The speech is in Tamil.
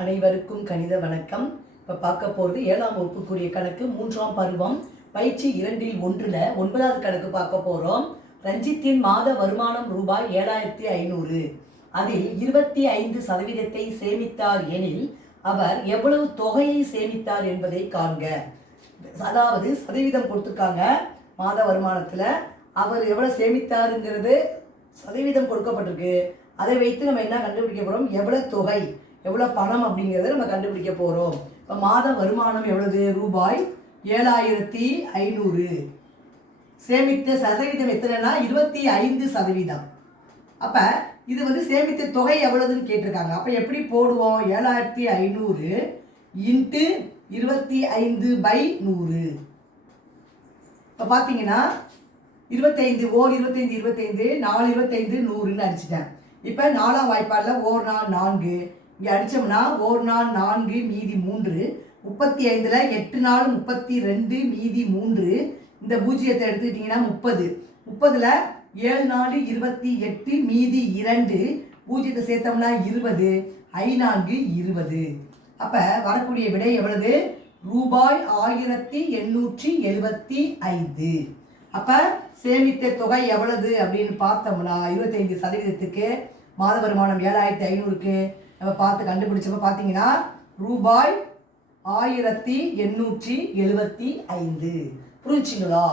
அனைவருக்கும் கணித வணக்கம். இப்போ பார்க்க போகிறது 7ஆம் வகுப்புக்குரிய கணக்கு 3ஆம் பருவம் பயிற்சி 2இல் 1ல் 9வது கணக்கு பார்க்க போகிறோம். ரஞ்சித்தின் மாத வருமானம் ரூபாய் 7500. அதில் 25% சேமித்தார் எனில் அவர் எவ்வளவு தொகையை சேமித்தார் என்பதை காண்க. அதாவது சதவீதம் கொடுத்துருக்காங்க. மாத வருமானத்தில் அவர் எவ்வளோ சேமித்தாருங்கிறது சதவீதம் கொடுக்கப்பட்டிருக்கு. அதை வைத்து நம்ம என்ன கண்டுபிடிக்க போகிறோம், எவ்வளோ தொகை எவ்வளோ பணம் அப்படிங்கிறத நம்ம கண்டுபிடிக்க போகிறோம். இப்போ மாத வருமானம் எவ்வளவு? ரூபாய் 7500. சேமித்த சதவீதம் எத்தனைனா 25%. அப்போ இது சேமித்த தொகை எவ்வளவுன்னு கேட்டிருக்காங்க. அப்போ எப்படி போடுவோம்? 7500 இன்ட்டு 25/100. இப்போ பார்த்தீங்கன்னா 25 ஓர் 25 25 4 25 100ன்னு அடிச்சிட்டேன். இப்போ 4ஆம் வாய்ப்பாடில் ஓர் நாள் 4 இங்கே அடித்தோம்னா ஓர் நாள் 4 மீதி 3. 35ல் 8 நாள் 32 மீதி 3. இந்த பூஜ்ஜியத்தை எடுத்துக்கிட்டிங்கன்னா 30. 30ல் 7 நாள் 28 மீதி 2. பூஜ்ஜியத்தை சேர்த்தோம்னா 20. 5 20. அப்போ வரக்கூடிய விடை எவ்வளவு? ரூபாய் 1875. அப்போ சேமித்த தொகை எவ்வளவு அப்படின்னு பார்த்தோம்னா 25%க்கு மாத வருமானம் 7500க்கு நம்ம பார்த்து கண்டுபிடிச்சப்ப பார்த்தீங்கன்னா ரூபாய் 1875. புரிஞ்சுங்களா?